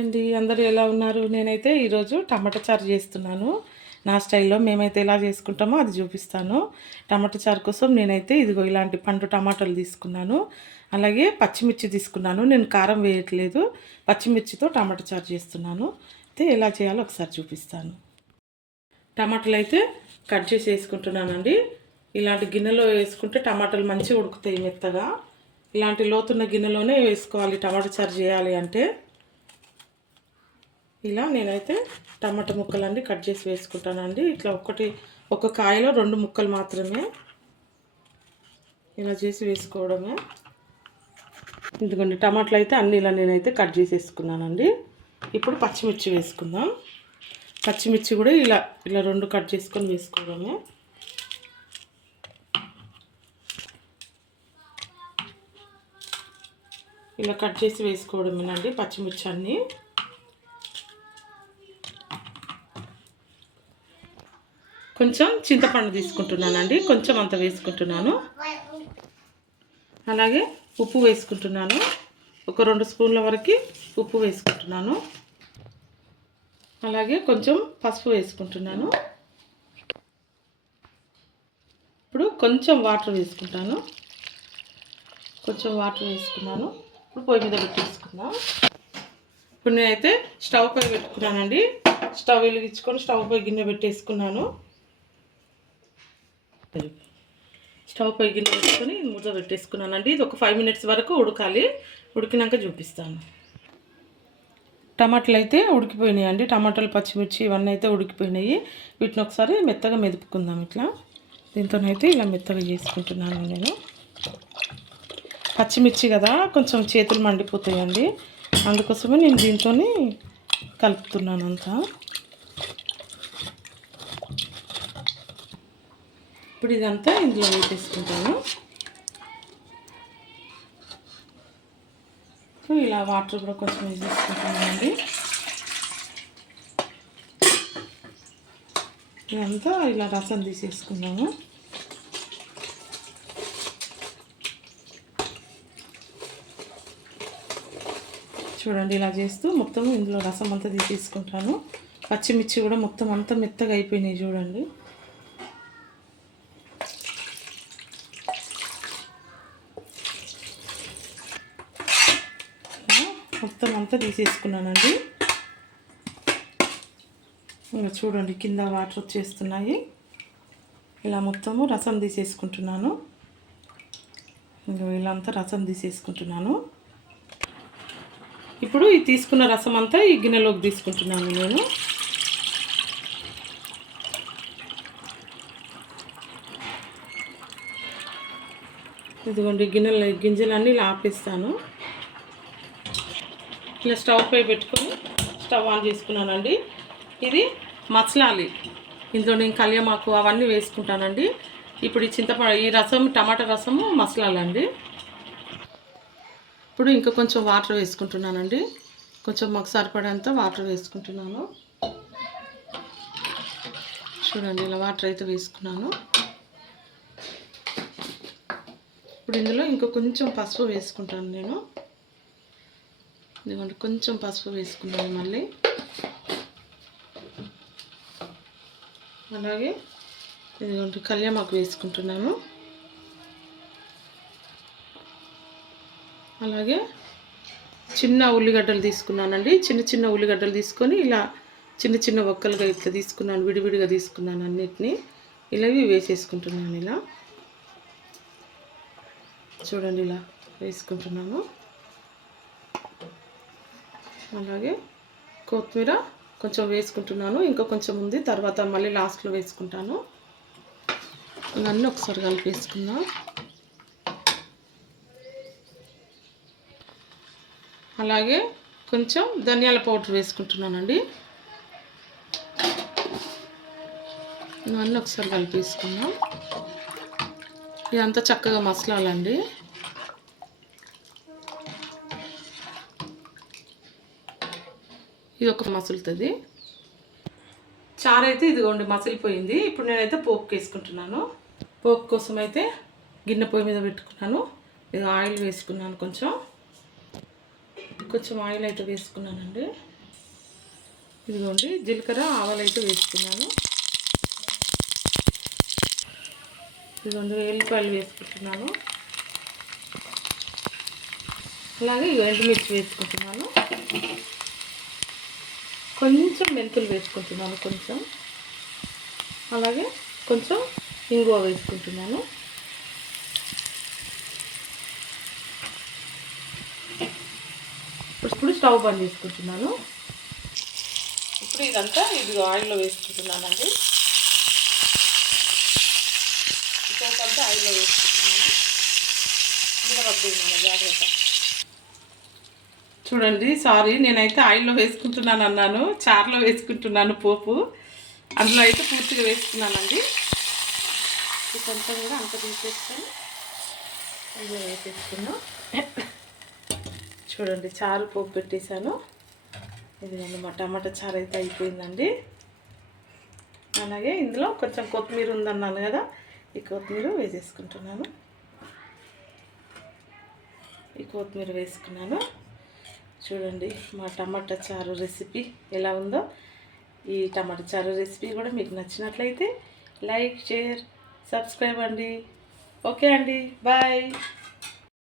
అండి అందరూ ఎలా ఉన్నారు? నేనైతే ఈరోజు టమాటా చారు చేస్తున్నాను. నా స్టైల్‌లో మేమైతే ఎలా చేసుకుంటామో అది చూపిస్తాను. టమాటా చారు కోసం నేనైతే ఇదిగో ఇలాంటి పండు టమాటాలు తీసుకున్నాను. అలాగే పచ్చిమిర్చి తీసుకున్నాను. నేను కారం వేయట్లేదు. పచ్చిమిర్చితో టమాటా చారు చేస్తున్నాను. అయితే ఎలా చేయాలో ఒకసారి చూపిస్తాను. టమాటాలు అయితే కట్ చేసి వేసుకుంటున్నానండి. ఇలాంటి గిన్నెలో వేసుకుంటే టమాటాలు మంచిగా ఉడుకుతాయి మెత్తగా. ఇలాంటి లోతున్న గిన్నెలోనే వేసుకోవాలి టమాటా చారు చేయాలి అంటే. ఇలా నేనైతే టమాటా ముక్కలన్నీ కట్ చేసి వేసుకుంటానండి. ఇట్లా ఒక కాయలో 2 ముక్కలు మాత్రమే ఇలా చేసి వేసుకోవడమే. ఇదిగోండి టమాటాలు అయితే అన్నీ ఇలా నేనైతే కట్ చేసి వేసుకున్నానండి. ఇప్పుడు పచ్చిమిర్చి వేసుకుందాం. పచ్చిమిర్చి కూడా ఇలా 2 కట్ చేసుకొని వేసుకోవడమే. ఇలా కట్ చేసి వేసుకోవడమేనండి పచ్చిమిర్చి అన్నీ. కొంచెం చింతపండు తీసుకుంటున్నానండి. కొంచెం అంత వేసుకుంటున్నాను. అలాగే ఉప్పు వేసుకుంటున్నాను. ఒక 2 స్పూన్ల వరకు ఉప్పు వేసుకుంటున్నాను. అలాగే కొంచెం పసుపు వేసుకుంటున్నాను. ఇప్పుడు కొంచెం వాటర్ వేసుకుంటాను. కొంచెం వాటర్ వేసుకున్నాను. ఇప్పుడు పొయ్యి మీద పెట్టేసుకుందాం. ఇప్పుడు నేనైతే స్టవ్ పై పెట్టుకున్నానండి. స్టవ్ వెలిగించుకొని స్టవ్ పై గిన్నె పెట్టేసుకున్నాను. స్టవ్ పై గిన్నె వేసుకొని మూత పెట్టేసుకున్నానండి. ఇది ఒక 5 మినిట్స్ వరకు ఉడకాలి. ఉడికినాక చూపిస్తాను. టమాటాలు అయితే ఉడికిపోయినాయి అండి. టమాటాలు పచ్చిమిర్చి ఇవన్నీ అయితే ఉడికిపోయినాయి. వీటిని ఒకసారి మెత్తగా మెదుపుకుందాం. ఇట్లా దీంతోనైతే ఇలా మెత్తగా చేసుకుంటున్నాను నేను. పచ్చిమిర్చి కదా కొంచెం చేతులు మండిపోతాయండి. అందుకోసమే నేను దీంతో కలుపుతున్నాను అంతా. ఇప్పుడు ఇదంతా ఇందులో వేసేసుకుంటాను. సో ఇలా వాటర్ కూడా కొంచెం వేసేసుకుంటానండి. ఇదంతా ఇలా రసం తీసేసుకున్నాము. చూడండి ఇలా చేస్తూ మొత్తం ఇందులో రసం అంతా తీసేసుకుంటాను. పచ్చిమిర్చి కూడా మొత్తం అంతా మెత్తగా అయిపోయినాయి చూడండి. మొత్తం అంతా తీసేసుకున్నానండి. ఇంకా చూడండి కింద వాటర్ వచ్చేస్తున్నాయి. ఇలా మొత్తము రసం తీసేసుకుంటున్నాను. ఇంకా ఇలా అంతా రసం తీసేసుకుంటున్నాను. ఇప్పుడు ఈ తీసుకున్న రసం అంతా ఈ గిన్నెలోకి తీసుకుంటున్నాను నేను. ఇదిగోండి గింజలన్నీ ఇలా ఆపేస్తాను. ఇలా స్టవ్ పై పెట్టుకొని స్టవ్ ఆన్ చేసుకున్నానండి. ఇది మసలాలి. ఇందులో నేను కళ్యామాకు అవన్నీ వేసుకుంటానండి. ఇప్పుడు ఈ రసం టమాటా రసము మసలాలండి. ఇప్పుడు ఇంకా కొంచెం వాటర్ వేసుకుంటున్నానండి. కొంచెం మాకు సరిపడేంత వాటర్ వేసుకుంటున్నాను. చూడండి ఇలా వాటర్ అయితే వేసుకున్నాను. ఇప్పుడు ఇందులో ఇంకా కొంచెం పసుపు వేసుకుంటాను నేను. ఇదిగోండి కొంచెం పసుపు వేసుకున్నాను మళ్ళీ. అలాగే ఇదిగోండి కళ్యామాకు వేసుకుంటున్నాను. అలాగే చిన్న ఉల్లిగడ్డలు తీసుకున్నానండి. చిన్న ఉల్లిగడ్డలు తీసుకొని ఇలా చిన్న ఒక్కలుగా ఇట్లా తీసుకున్నాను. విడివిడిగా తీసుకున్నాను అన్నిటినీ. ఇలాగే వేసేసుకుంటున్నాను. ఇలా చూడండి ఇలా వేసుకుంటున్నాను. అలాగే కొత్తిమీర కొంచెం వేసుకుంటున్నాను. ఇంకా కొంచెం ఉంది, తర్వాత మళ్ళీ లాస్ట్లో వేసుకుంటాను. ఇవన్నీ ఒకసారి కలిపేసుకుందాం. అలాగే కొంచెం ధనియాల పౌడర్ వేసుకుంటున్నానండి. ఇవన్నీ ఒకసారి కలిపేసుకుందాం. ఇదంతా చక్కగా మసలాలండి. ఇది ఒక మసులుతుంది. చారు అయితే ఇదిగోండి మసిలిపోయింది. ఇప్పుడు నేనైతే పోపుకి వేసుకుంటున్నాను. పోపు కోసం అయితే గిన్నె పొయ్యి మీద పెట్టుకున్నాను. ఇది ఆయిల్ వేసుకున్నాను. కొంచెం కొంచెం ఆయిల్ అయితే వేసుకున్నానండి. ఇదిగోండి జీలకర్ర ఆవాలు అయితే వేసుకున్నాను. ఇదిగోండి ఎల్లిపాయలు వేసుకుంటున్నాను. అలాగే ఎండుమిర్చి వేసుకుంటున్నాను. కొంచెం మెంతులు వేసుకుంటున్నాను. అలాగే కొంచెం ఇంగువ వేసుకుంటున్నాను. ఇప్పుడు స్టవ్ బంద్ చేసుకుంటున్నాను. ఇప్పుడు ఇదంతా ఆయిల్లో వేసుకుంటున్నానండి. ఇంకొకంతా ఆయిల్లో వేసుకుంటున్నాను. ఇందులో పడుతున్నాను జాగ్రత్త. చూడండి, సారీ, నేనైతే ఆయిల్లో వేసుకుంటున్నాను అన్నాను, చారులో వేసుకుంటున్నాను పోపు. అందులో అయితే పూర్తిగా వేసుకున్నానండి. కొంచెం కూడా అంత తీసేసుకొని ఇందులో వేసేసుకున్నాం. చూడండి, చారు పోపు పెట్టేశాను. ఇదిగోండి మా టమాటా చారు అయితే అయిపోయిందండి. అలాగే ఇందులో కొంచెం కొత్తిమీర ఉందన్నాను కదా, ఈ కొత్తిమీర వేసేసుకుంటున్నాను. ఈ కొత్తిమీర వేసుకున్నాను. చూడండి మా టమాటా చారు రెసిపీ ఎలా ఉందో. ఈ టమాటా చారు రెసిపీ కూడా మీకు నచ్చినట్లయితే లైక్, షేర్, సబ్స్క్రైబ్ అండి. ఓకే అండి, బాయ్.